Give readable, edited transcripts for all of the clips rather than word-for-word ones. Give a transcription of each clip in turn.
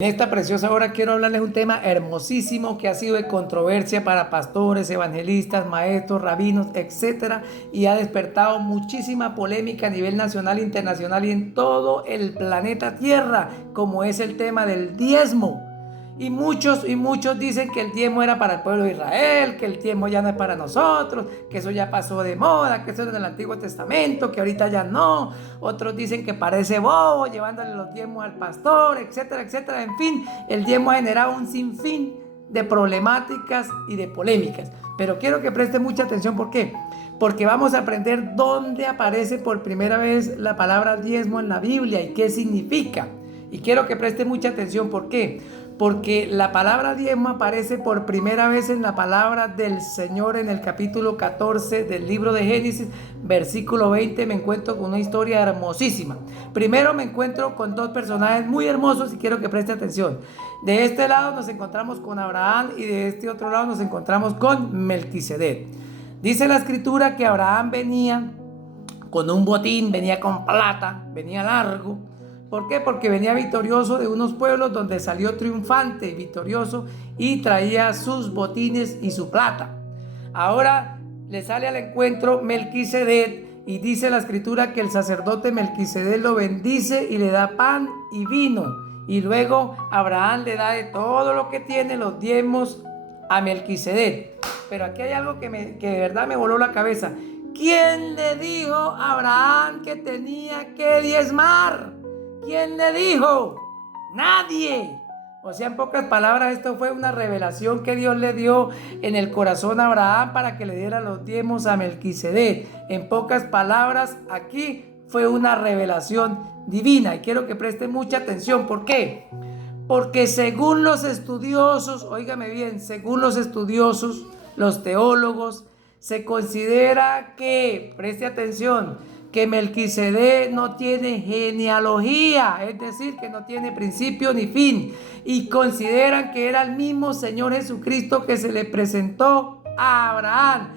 En esta preciosa hora quiero hablarles un tema hermosísimo que ha sido de controversia para pastores, evangelistas, maestros, rabinos, etcétera, y ha despertado muchísima polémica a nivel nacional, internacional y en todo el planeta Tierra, como es el tema del diezmo. Y muchos dicen que el diezmo era para el pueblo de Israel, que el diezmo ya no es para nosotros, que eso ya pasó de moda, que eso es del Antiguo Testamento, que ahorita ya no. Otros dicen que parece bobo, llevándole los diezmos al pastor, etcétera, etcétera. En fin, el diezmo ha generado un sinfín de problemáticas y de polémicas. Pero quiero que preste mucha atención. ¿Por qué? Porque vamos a aprender dónde aparece por primera vez la palabra diezmo en la Biblia y qué significa. Y quiero que preste mucha atención. ¿Por qué? Porque la palabra diezmo aparece por primera vez en la palabra del Señor en el capítulo 14 del libro de Génesis, versículo 20. Me encuentro con una historia hermosísima. Primero me encuentro con dos personajes muy hermosos y quiero que preste atención. De este lado nos encontramos con Abraham y de este otro lado nos encontramos con Melquisedec. Dice la escritura que Abraham venía con un botín, venía con plata, venía largo. ¿Por qué? Porque venía victorioso de unos pueblos donde salió triunfante, victorioso, y traía sus botines y su plata. Ahora le sale al encuentro Melquisedec y dice la escritura que el sacerdote Melquisedec lo bendice y le da pan y vino. Y luego Abraham le da de todo lo que tiene, los diezmos, a Melquisedec. Pero aquí hay algo que de verdad me voló la cabeza. ¿Quién le dijo a Abraham que tenía que diezmar? ¿Quién le dijo? Nadie. O sea, en pocas palabras, esto fue una revelación que Dios le dio en el corazón a Abraham para que le diera los diezmos a Melquisedec. En pocas palabras, aquí fue una revelación divina. Y quiero que preste mucha atención. ¿Por qué? Porque según los estudiosos, óigame bien, según los estudiosos, los teólogos, se considera que, preste atención, que Melquisedec no tiene genealogía, es decir, que no tiene principio ni fin, y consideran que era el mismo Señor Jesucristo que se le presentó a Abraham.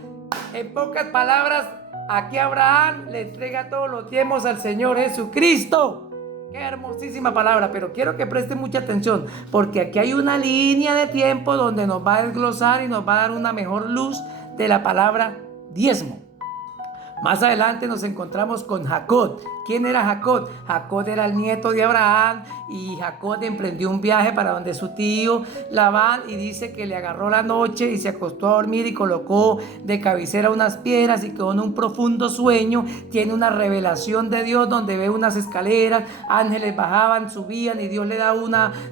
En pocas palabras, aquí Abraham le entrega todos los diezmos al Señor Jesucristo. Qué hermosísima palabra, pero quiero que preste mucha atención, porque aquí hay una línea de tiempo donde nos va a desglosar y nos va a dar una mejor luz de la palabra diezmo. Más adelante nos encontramos con Jacob. ¿Quién era Jacob? Jacob era el nieto de Abraham y Jacob emprendió un viaje para donde su tío Labán y dice que le agarró la noche y se acostó a dormir y colocó de cabecera unas piedras y quedó en un profundo sueño. Tiene una revelación de Dios donde ve unas escaleras, ángeles bajaban, subían y Dios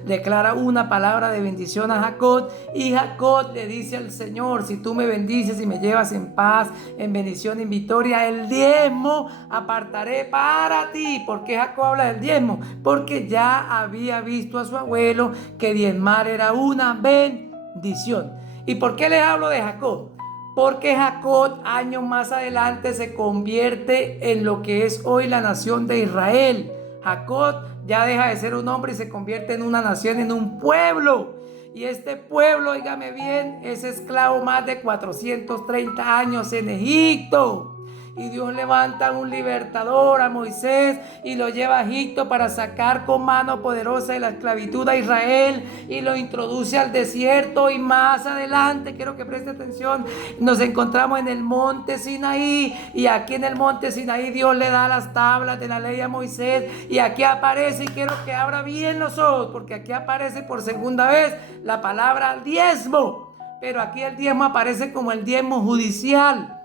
declara una palabra de bendición a Jacob y Jacob le dice al Señor: si tú me bendices y me llevas en paz, en bendición, en victoria, el diezmo apartaré para ti. ¿Por qué Jacob habla del diezmo? Porque ya había visto a su abuelo que diezmar era una bendición. ¿Y por qué les hablo de Jacob? Porque Jacob años más adelante se convierte en lo que es hoy la nación de Israel. Jacob ya deja de ser un hombre y se convierte en una nación, en un pueblo. Y este pueblo, óigame bien, es esclavo más de 430 años en Egipto. Y Dios levanta un libertador, a Moisés, y lo lleva a Egipto para sacar con mano poderosa de la esclavitud a Israel y lo introduce al desierto. Y más adelante, quiero que preste atención, nos encontramos en el monte Sinaí, y aquí en el monte Sinaí Dios le da las tablas de la ley a Moisés, y aquí aparece, y quiero que abra bien los ojos, porque aquí aparece por segunda vez la palabra diezmo. Pero aquí el diezmo aparece como el diezmo judicial,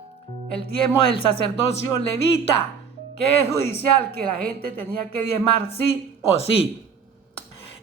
el diezmo del sacerdocio levita, que es judicial, que la gente tenía que diezmar sí o sí.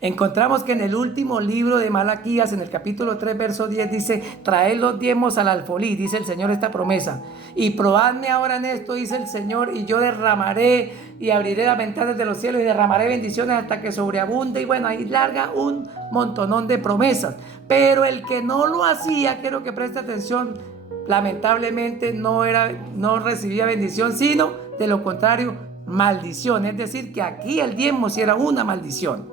Encontramos que en el último libro de Malaquías, en el capítulo 3, verso 10, dice: traed los diezmos al alfolí, dice el Señor esta promesa, y probadme ahora en esto, dice el Señor, y yo derramaré y abriré las ventanas de los cielos y derramaré bendiciones hasta que sobreabunde. Y bueno, ahí larga un montonón de promesas. Pero el que no lo hacía, quiero que preste atención, lamentablemente no recibía bendición, sino de lo contrario, maldición. Es decir, que aquí el diezmo sí era una maldición.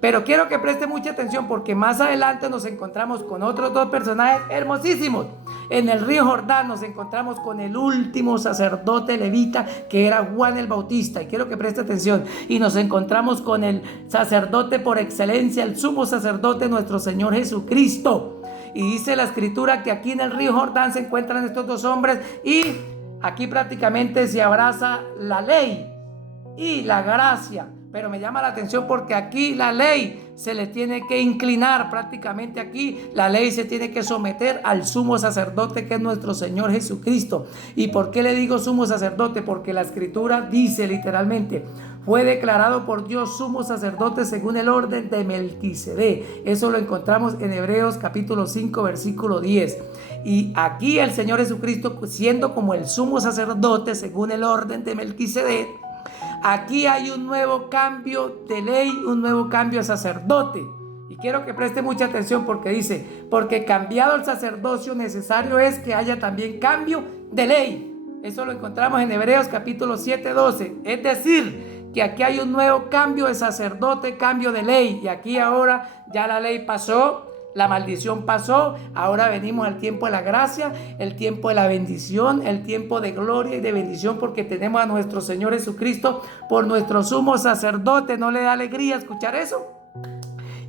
Pero quiero que preste mucha atención, porque más adelante nos encontramos con otros dos personajes hermosísimos. En el río Jordán nos encontramos con el último sacerdote levita, que era Juan el Bautista, y quiero que preste atención, y nos encontramos con el sacerdote por excelencia, el sumo sacerdote, nuestro Señor Jesucristo. Y dice la escritura que aquí en el río Jordán se encuentran estos dos hombres, y aquí prácticamente se abraza la ley y la gracia. Pero me llama la atención porque aquí la ley se le tiene que inclinar, prácticamente aquí la ley se tiene que someter al sumo sacerdote, que es nuestro Señor Jesucristo. ¿Y por qué le digo sumo sacerdote? Porque la escritura dice literalmente: fue declarado por Dios sumo sacerdote según el orden de Melquisedec. Eso lo encontramos en Hebreos capítulo 5 versículo 10. Y aquí el Señor Jesucristo, siendo como el sumo sacerdote según el orden de Melquisedec, aquí hay un nuevo cambio de ley, un nuevo cambio de sacerdote. Y quiero que preste mucha atención porque dice: porque cambiado el sacerdocio, necesario es que haya también cambio de ley. Eso lo encontramos en Hebreos capítulo 7, 12. Es decir, que aquí hay un nuevo cambio de sacerdote, cambio de ley. Y aquí ahora ya la ley pasó, la maldición pasó, ahora venimos al tiempo de la gracia, el tiempo de la bendición, el tiempo de gloria y de bendición, porque tenemos a nuestro Señor Jesucristo por nuestro sumo sacerdote. ¿No le da alegría escuchar eso?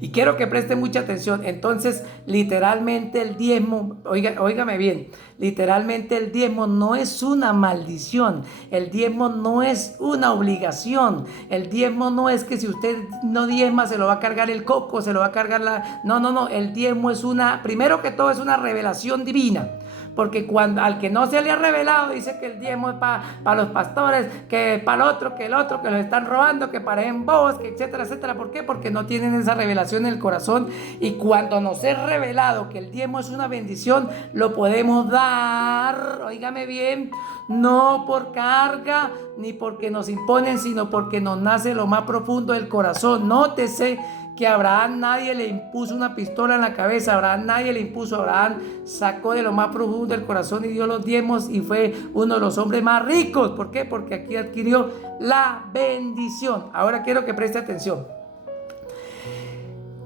Y quiero que preste mucha atención. Entonces, literalmente el diezmo, óigame bien, literalmente el diezmo no es una maldición. El diezmo no es una obligación. El diezmo no es que si usted no diezma se lo va a cargar el coco, se lo va a cargar la... No. El diezmo es primero que todo es una revelación divina. Porque cuando al que no se le ha revelado, dice que el diezmo es para los pastores, que para el otro, que los están robando, que parecen bobos, que etcétera, etcétera. ¿Por qué? Porque no tienen esa revelación en el corazón. Y cuando nos es revelado que el diezmo es una bendición, lo podemos dar, óigame bien, no por carga ni porque nos imponen, sino porque nos nace lo más profundo del corazón. Nótese que a Abraham nadie le impuso una pistola en la cabeza, Abraham sacó de lo más profundo del corazón y dio los diezmos y fue uno de los hombres más ricos. ¿Por qué? Porque aquí adquirió la bendición. Ahora quiero que preste atención.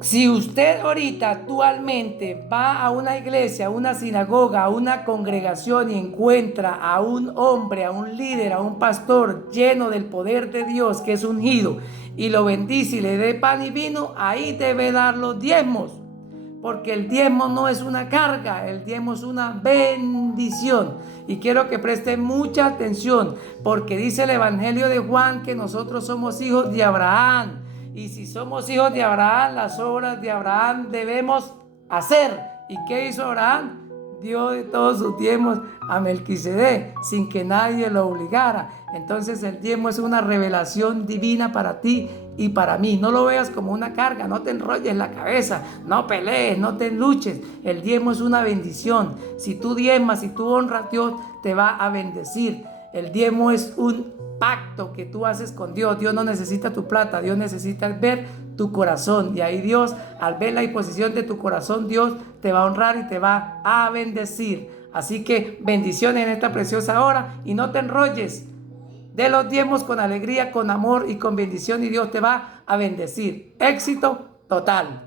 Si usted ahorita actualmente va a una iglesia, a una sinagoga, a una congregación y encuentra a un hombre, a un líder, a un pastor lleno del poder de Dios, que es ungido, y lo bendice y le dé pan y vino, ahí debe dar los diezmos. Porque el diezmo no es una carga, el diezmo es una bendición. Y quiero que preste mucha atención, porque dice el Evangelio de Juan que nosotros somos hijos de Abraham. Y si somos hijos de Abraham, las obras de Abraham debemos hacer. ¿Y qué hizo Abraham? Dio de todos sus diezmos a Melquisedec sin que nadie lo obligara. Entonces el diezmo es una revelación divina para ti y para mí. No lo veas como una carga, no te enrolles la cabeza, no pelees, no te luches. El diezmo es una bendición. Si tú diezmas, si tú honras a Dios, te va a bendecir. El diezmo es un pacto que tú haces con Dios. Dios no necesita tu plata, Dios necesita ver tu corazón. Y ahí Dios, al ver la disposición de tu corazón, Dios te va a honrar y te va a bendecir. Así que bendiciones en esta preciosa hora y no te enrolles. De los diezmos con alegría, con amor y con bendición, y Dios te va a bendecir. Éxito total.